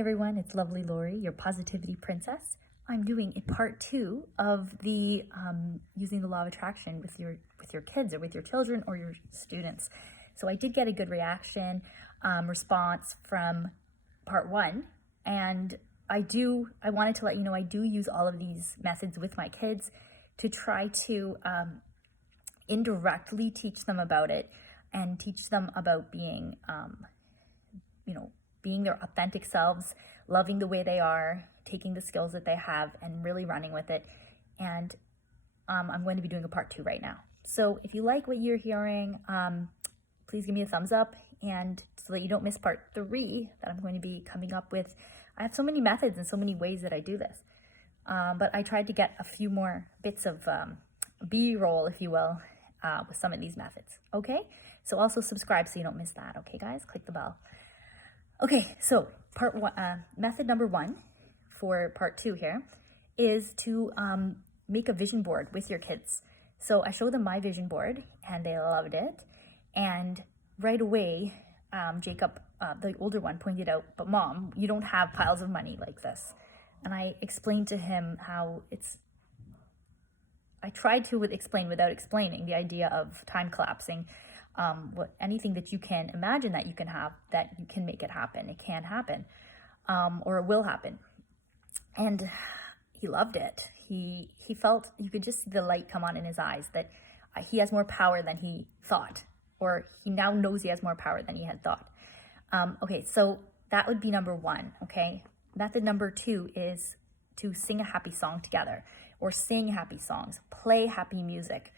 everyone, it's lovely Lori, your positivity princess. I'm doing a part 2 of the using the law of attraction with your kids or with your children or your students. So I did get a good reaction, response from part 1, and I wanted to let you know I do use all of these methods with my kids to try to indirectly teach them about it and teach them about being, being their authentic selves, loving the way they are, taking the skills that they have and really running with it. And I'm going to be doing a part 2 right now. So if you like what you're hearing, please give me a thumbs up, and so that you don't miss part 3 that I'm going to be coming up with. I have so many methods and so many ways that I do this. But I tried to get a few more bits of B-roll, if you will, with some of these methods. Okay? So also subscribe so you don't miss that. Okay, guys? Click the bell. Okay, so method number 1 for part 2 here is to make a vision board with your kids. So I showed them my vision board and they loved it. And right away, Jacob, the older one, pointed out, "But Mom, you don't have piles of money like this." And I explained to him how I tried to explain without explaining the idea of time collapsing. Anything that you can imagine that you can have, that you can make it happen. It can happen, or it will happen. And he loved it. He felt, you could just see the light come on in his eyes, that he has more power than he thought, or he now knows he has more power than he had thought. Okay, so that would be number 1, okay? Method number 2 is to sing a happy song together, or sing happy songs, play happy music.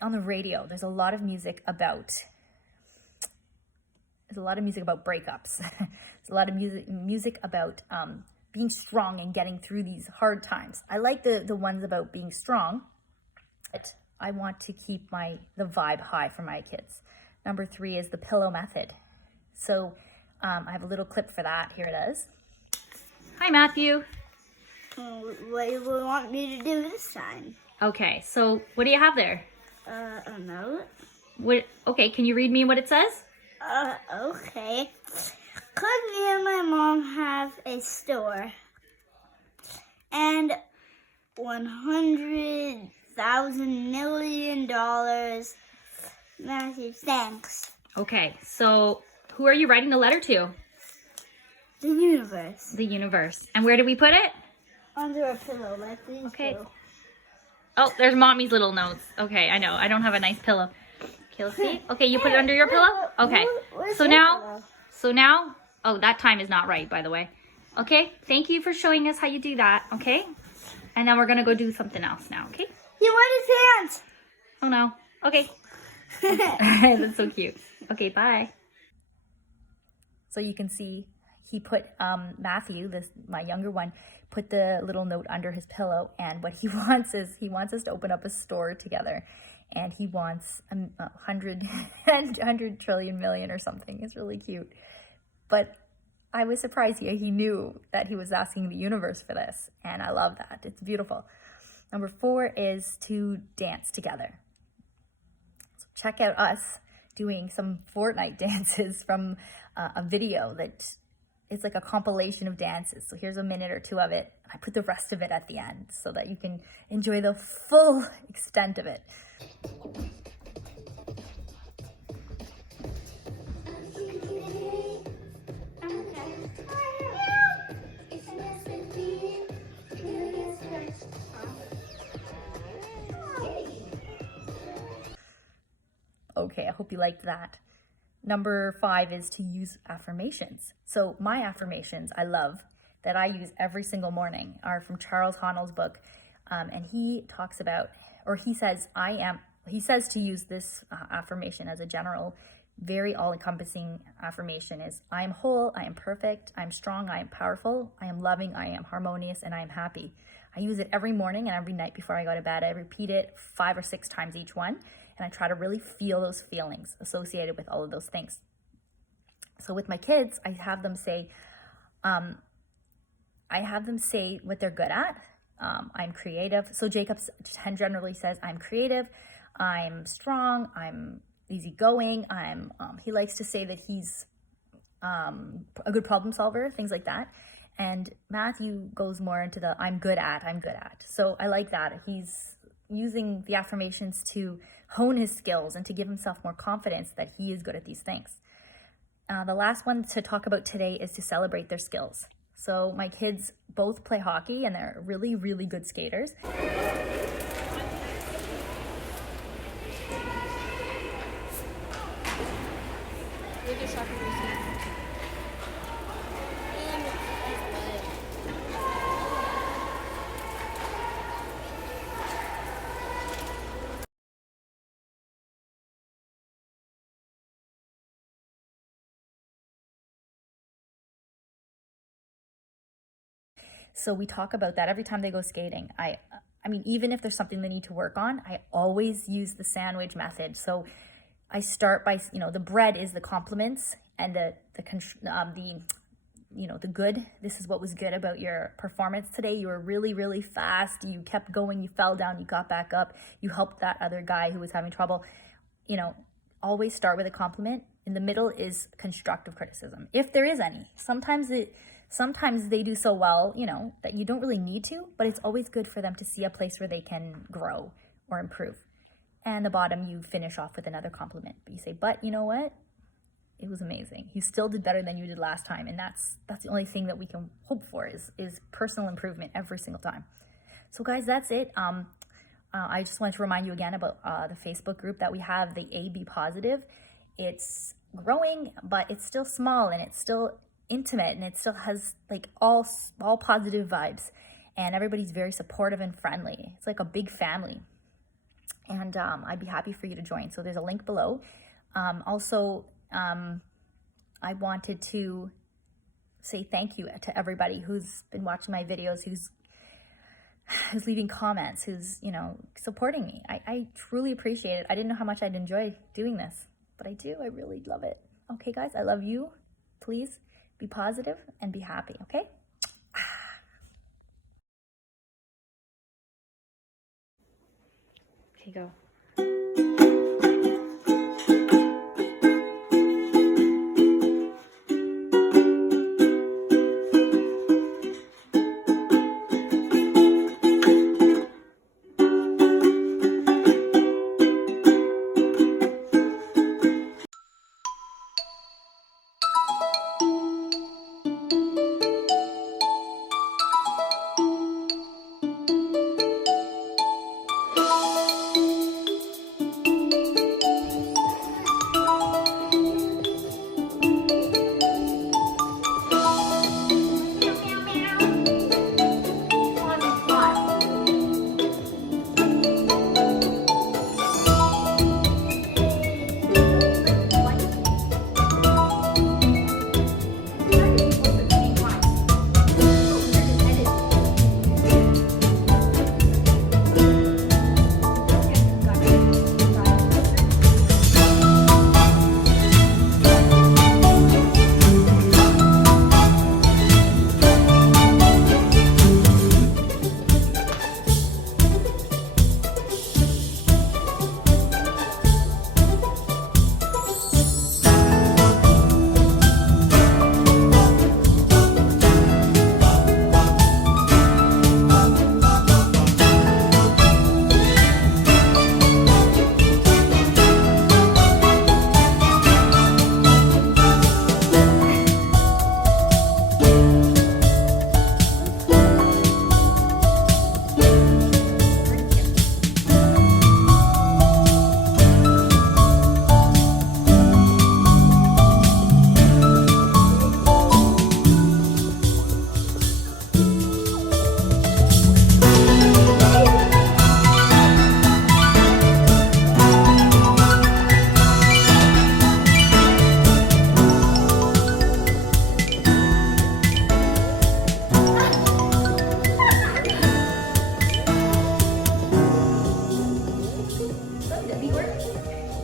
On the radio, there's a lot of music about breakups. There's a lot of music about being strong and getting through these hard times. I like the ones about being strong, but I want to keep the vibe high for my kids. Number 3 is the pillow method. So I have a little clip for that. Here it is. Hi, Matthew. What do you want me to do this time? Okay, so what do you have there? A note. Okay, can you read me what it says? Okay. Could me and my mom have a store? And $100,000 million. Matthew, thanks. Okay, so who are you writing the letter to? The universe. The universe. And where did we put it? Under a pillow, like these Okay. two. Oh, there's Mommy's little notes. Okay, I know. I don't have a nice pillow. Kelsey? Okay, you put it under your pillow? Okay. So now, oh, that time is not right, by the way. Okay, thank you for showing us how you do that, okay? And now we're going to go do something else now, okay? He wet his hands. Oh, no. Okay. That's so cute. Okay, bye. So you can see he put, Matthew, my younger one, put the little note under his pillow, and what he wants is, he wants us to open up a store together, and he wants 100 trillion million or something. It's really cute. But I was surprised he knew that he was asking the universe for this, and I love that. It's beautiful. Number 4 is to dance together. So check out us doing some Fortnite dances from a video that it's like a compilation of dances. So here's a minute or 2 of it. I put the rest of it at the end so that you can enjoy the full extent of it. Okay, I hope you liked that. Number 5 is to use affirmations. So my affirmations I love that I use every single morning are from Charles Haanel's book. And he talks about, or he says to use this affirmation as a general, very all-encompassing affirmation is, I am whole, I am perfect, I am strong, I am powerful, I am loving, I am harmonious, and I am happy. I use it every morning and every night before I go to bed. I repeat it 5 or 6 times each one. And I try to really feel those feelings associated with all of those things. So with my kids, I have them say what they're good at. I'm creative. So Jacob generally says, I'm creative, I'm strong, I'm easygoing. He likes to say that he's a good problem solver, things like that. And Matthew goes more into the I'm good at. So I like that. He's using the affirmations to hone his skills and to give himself more confidence that he is good at these things. The last one to talk about today is to celebrate their skills. So my kids both play hockey and they're really, really good skaters. So we talk about that every time they go skating. I mean, even if there's something they need to work on, I always use the sandwich method. So I start by, the bread is the compliments and the good. This is what was good about your performance today. You were really, really fast. You kept going. You fell down. You got back up. You helped that other guy who was having trouble. Always start with a compliment. In the middle is constructive criticism, if there is any. Sometimes they do so well, that you don't really need to, but it's always good for them to see a place where they can grow or improve. And the bottom, you finish off with another compliment. But you say, but you know what? It was amazing. You still did better than you did last time. And that's the only thing that we can hope for is personal improvement every single time. So guys, that's it. I just wanted to remind you again about the Facebook group that we have, the AB Positive. It's growing, but it's still small and it's still intimate and it still has like all positive vibes, and everybody's very supportive and friendly. It's like a big family, and I'd be happy for you to join. So there's a link below. Also, I wanted to say thank you to everybody who's been watching my videos, who's leaving comments, who's supporting me. I truly appreciate it. I didn't know how much I'd enjoy doing this, but I do. I really love it. Okay guys, I love you. Please be positive and be happy, okay? Okay, go.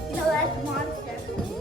You know that monster.